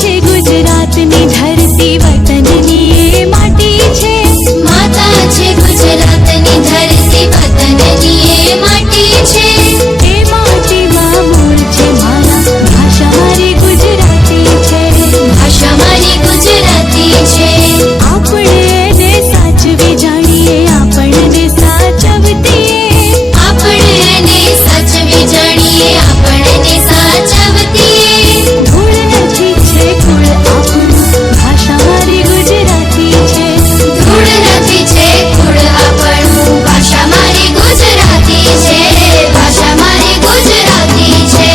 છે ગુજરાતની ધરતી વતનની એ માટી છે માતા છે ગુજરાતની ધરતી વતનની એ માટી છે એ માટીમાં મૂળ છે મારા ભાષા મારી ગુજરાતી છે ભાષા મારી ગુજરાતી છે આપણે એને સાચવી જાણીએ આપણને સાચવતીએ આપણે એને સાચવી જાણીએ આપણને સાચવતીએ ધૂળ નથી છે કુળ આપણું ભાષા મારી ગુજરાતી છે ધૂળ નથી છે કુળ આપણું ભાષા મારી ગુજરાતી છે ભાષા મારી ગુજરાતી છે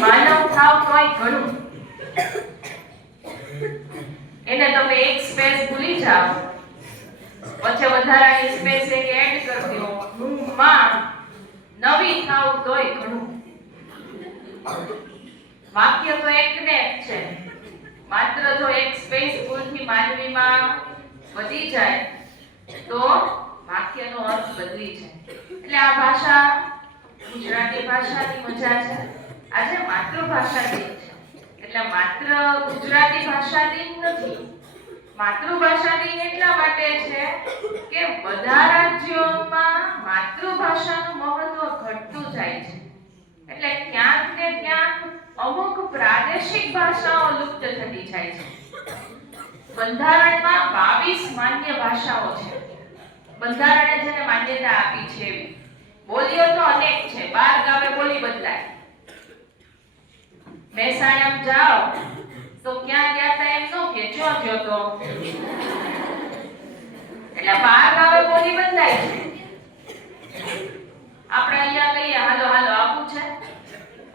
માનવ થાવ તોય ઘણું. એને તમે એક સ્પેસ ભૂલી જાઓ પછી વધારાની સ્પેસ એક એડ કરી દો હું માં નવી થાવ તોય ઘણું. વાક્ય તો એક ને એક છે માત્ર જો એક સ્પેસ ભૂલથી માનવીમાં વધી જાય તો વાક્યનો અર્થ બદલી જાય. એટલે આ ભાષા ગુજરાતી ભાષાની મજા છે. આજે માતૃભાષા દિન છે એટલે માત્ર ગુજરાતી ભાષા દિન નથી. માતૃભાષા દિન એટલા માટે છે કે બધા રાજ્યોમાં માતૃભાષાનું મહત્વ ઘટતું જાય છે. એટલે ક્યાંક ને ક્યાંક અમુક પ્રાદેશિક ભાષાઓ લુપ્ત થતી જાય છે. બંધારણમાં 22 માન્ય ભાષાઓ છે. બંધારણે જેને માન્યતા આપી છે એવી બોલીઓ તો અનેક છે. 12 ગામે બોલી બદલાય. મહેસાણા જાઓ તો ક્યાં ગયા તા એમ નો કે જો ગયો તો એટલે 12 ગામે બોલી બદલાય છે. આપણે અહીંયા કહીએ હાલો હાલો આવું છે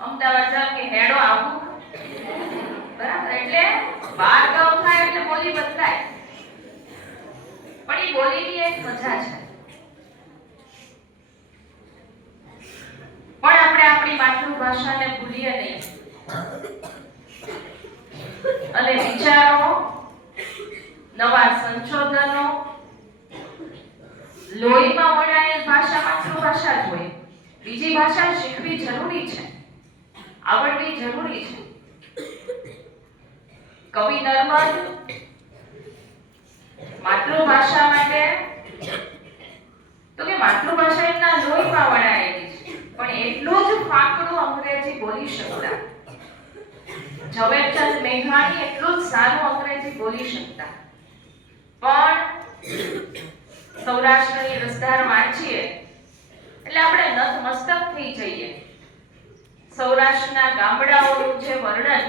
અમદાવાદ જાવ કે હેડો આવું બરાબર. એટલે 12 ગામ થાય એટલે બોલી બદલાય પણ એ બોલીની એક મજા છે. પણ આપણે આપણી માતૃભાષાને ભૂલીએ નહીં અને વિચારો નવા સંશોધનો લોહીમાં વણાયેલ ભાષા માતૃભાષા જ હોય. બીજી ભાષા શીખવી જરૂરી છે આવડવી જરૂરી છે. કવિ નર્મદ માતૃભાષા માટે તો કે માતૃભાષા એમના લોહીમાં વણાયેલી છે પણ એટલું જ ફાકડું અંગ્રેજી બોલી શકતા. ઝવેરચંદ મેઘાણી એટલું જ સારું અંગ્રેજી બોલી શકતા પણ સૌરાષ્ટ્રની રસધાર વાંચીએ એટલે આપણે નતમસ્તક થઈ જઈએ. સૌરાષ્ટ્રના ગામડાઓનું જે વર્ણન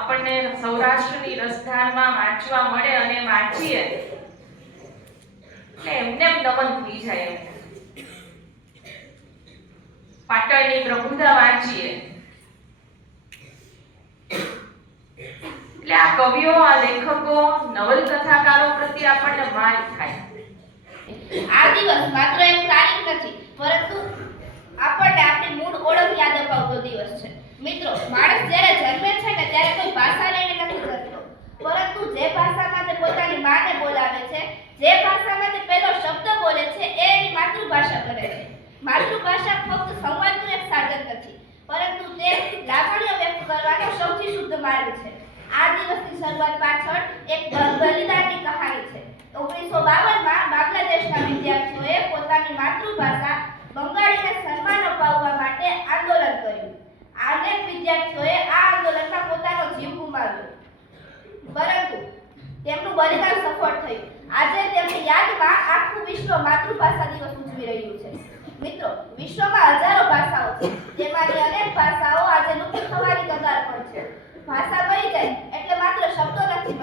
આપણને સૌરાષ્ટ્રની રસધારમાં વાંચવા મળે અને વાંચીએ એટલે એમને નમન થઈ જાય. પાટણની પ્રભુતા વાંચીએ એટલે આ કવિઓ આ લેખકો નવલકથાકારો પ્રત્યે આપણને માન થાય. આ દિવસ માત્ર એક તારીખ નથી પરંતુ આપણને આપણી મૂળ ઓળખ યાદ અપાવતો દિવસ છે. મિત્રો, માણસ જ્યારે જન્મે છે ને ત્યારે કોઈ ભાષા લઈને નથી જન્મતો પરંતુ જે ભાષામાં તે પોતાની માને બોલાવે છે, જે ભાષામાં તે પહેલો શબ્દ બોલે છે એ એની માતૃભાષા બને છે. માતૃભાષા ફક્ત સંવાદનું એક સાધન નથી પરંતુ તે લાગણીઓ વ્યક્ત કરવાનો સૌથી શુદ્ધ માર્ગ છે. આ દિવસની શરૂઆત પાછળ એક બલિદાનની કહાની છે. 1952માં બાંગ્લાદેશના વિદ્યાર્થીઓએ પોતાની માતૃભાષા બંગાળીને સન્માન અપાવવા માટે આંદોલન કર્યું. અનેક વિદ્યાર્થીઓએ આ આંદોલનમાં પોતાનો જીવ ગુમાવ્યો પરંતુ તેમનું બલિદાન સફળ થયું. આજે તેમની યાદમાં આખું વિશ્વ માતૃભાષા દિવસ ઉજવી રહ્યું છે. મિત્રો, વિશ્વમાં હજારો ભાષાઓ છે તેમાંની અનેક ભાષાઓ આજે લુપ્ત થવાની કગાર પર છે. ભાષા મરી જાય એટલે માત્ર શબ્દો નથી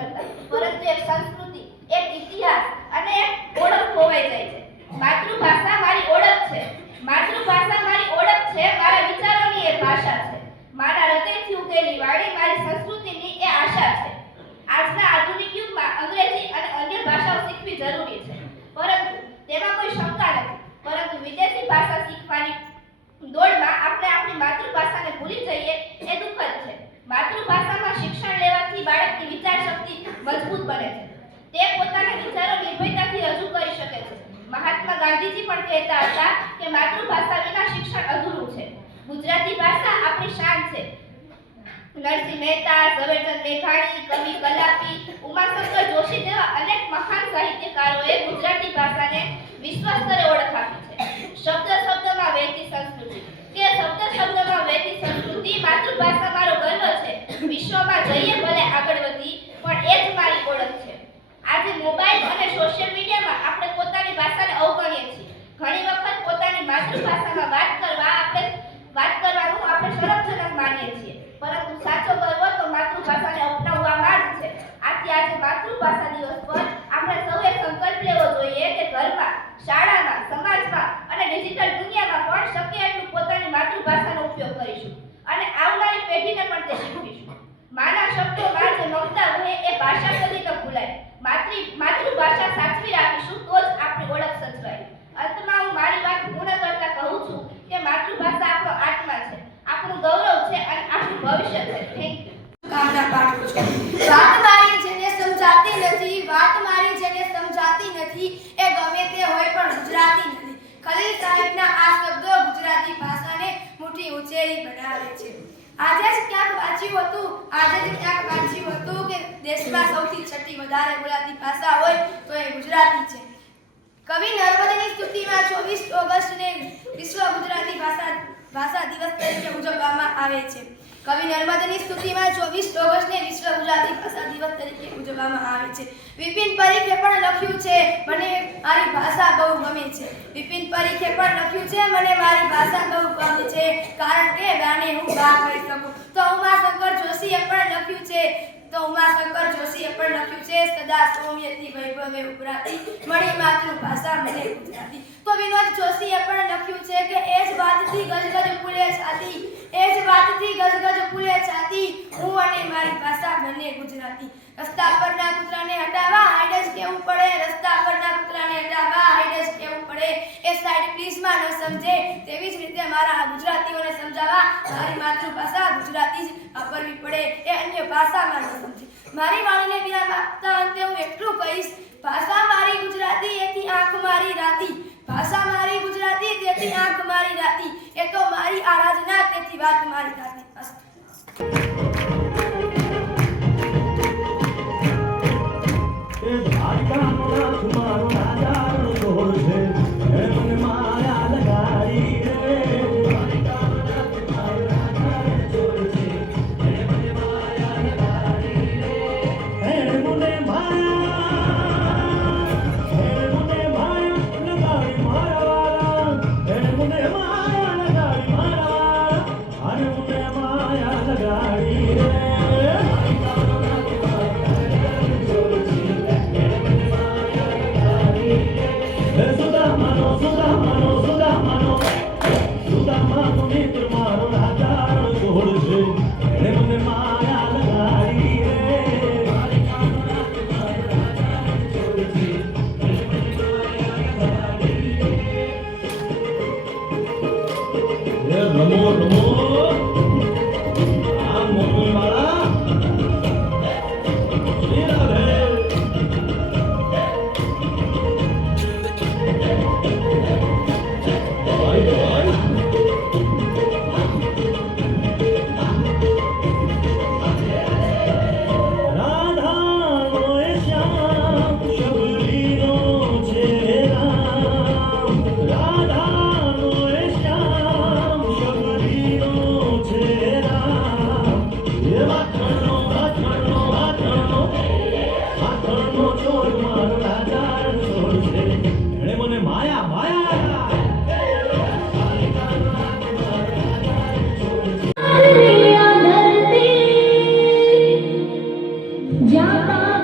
બને છે. તે પોતાના વિચારો નિર્ભયતાથી રજૂ કરી શકે છે. મહાત્મા ગાંધીજી પણ કહેતા હતા કે માતૃભાષા વિના શિક્ષણ અધૂરું છે. ગુજરાતી ભાષા આપણી શાન છે. નરસિંહ મહેતા, ઝવેરચંદ મેઘાણી, કવિ કલાપી, ઉમાશંકર જોશી જેવા અનેક મહાન સાહિત્યકારોએ ગુજરાતી ભાષાને વિશ્વ સ્તરે ઓળખ આપી છે. શબ્દ શબ્દમાં વહેતી સંસ્કૃતિ માતૃભાષા મારો ગર્વ છે. વિશ્વમાં જઈએ ભલે આગળ વધી, પણ એ જ મારી ઓળખ છે. આજે મોબાઈલ અને સોશિયલ મીડિયામાં આપણે પોતાની ભાષાને અવગણીએ છીએ. ઘણી વખત પોતાની માતૃભાષામાં વાત કરવાનું આપણે શરમજનક માનીએ છીએ, પરંતુ સાચો ગર્વ તો માતૃભાષાને અપનાવવામાં જ છે. આથી આજે માતૃભાષા દિવસ પર આપણે સૌએ સંકલ્પ લેવો જોઈએ કે ઘરમાં, શાળામાં, સમાજમાં અને ડિજિટલ દુનિયામાં પણ શક્ય એટલું પોતાની માતૃભાષાનો ઉપયોગ કરીશું અને આવનારી પેઢીને પણ તે શીખવીશું. માના શબ્દોમાં જે મમતા રહે એ ભાષા કદી ન ભૂલાય. માતૃભાષા સાચવી રાખીશું તો જ આપણી ઓળખ સચવાય. અંતમાં હું મારી વાત પૂર્ણ કરતા કહું છું કે માતૃભાષા આપણો આત્મા છે, આપણું ગૌરવ છે અને આપણું ભવિષ્ય છે. Thank you. કામના પાઠ છે. વાત મારી જેને સમજાતી નથી, વાત મારી જેને સમજાતી નથી, એ ગમે તે હોય પણ ગુજરાતી નથી. ખલીલ સાહેબના આ શબ્દો ગુજરાતી ભાષાને મુઠ્ઠી ઉચેરી બનાવે છે. આજે જ ક્યાંક વાંચ્યું હતું કે દેશમાં સૌથી છઠ્ઠી વધારે બોલાતી ભાષા હોય તો એ ગુજરાતી છે. કવિ નર્મદની સ્તુતિમાં 24 ઓગસ્ટને વિશ્વ ગુજરાતી ભાષા દિવસ તરીકે ઉજવવામાં આવે છે. કવિ નર્મદની સ્તુતિમાં 24 ઓગસ્ટને વિશ્વ ગુજરાતી ભાષા દિવસ તરીકે ઉજવવામાં આવે છે. વિપિન પરીખે પણ લખ્યું છે, મને મારી ભાષા બહુ ગમે છે. વિપિન પરીખે પણ લખ્યું છે, મને મારી ભાષા બહુ ગમે છે, કારણ કે ગાને હું બા કહી શકું. તો ઉમાશંકર જોશીએ પણ લખ્યું છે, સદા સૌમ્યથી વૈભવે ઉભરાતી, મળી માતૃભાષા મને ગુજરાતી. તો વિનોદ જોશીએ પણ લખ્યું છે કે એ જ વાતથી ગજગજ ફૂલે છાતી, હું અને મારી ભાષા બંને ગુજરાતી. રસ્તા પરના કૂતરાને હટાવવા હાઈડ જ કેવું પડે, એ સાઈડ પ્લીઝમાં ન સમજે. તેવી જ રીતે મારા ગુજરાતીઓને સમજાવવા મારી માતૃભાષા ગુજરાતી જ વાપરવી પડે, એ અન્ય ભાષામાં ન સમજે. મારી વાણીને વિરામ આપતા અંતે હું એટલું કહીશ, ભાષા મારી ગુજરાતી એથી આંખ મારી રાતી, ભાષા મારી ગુજરાતી તેથી આંખ મારી રાતી, એ તો મારી આરાધના તેથી વાત મારી રાતી. जाता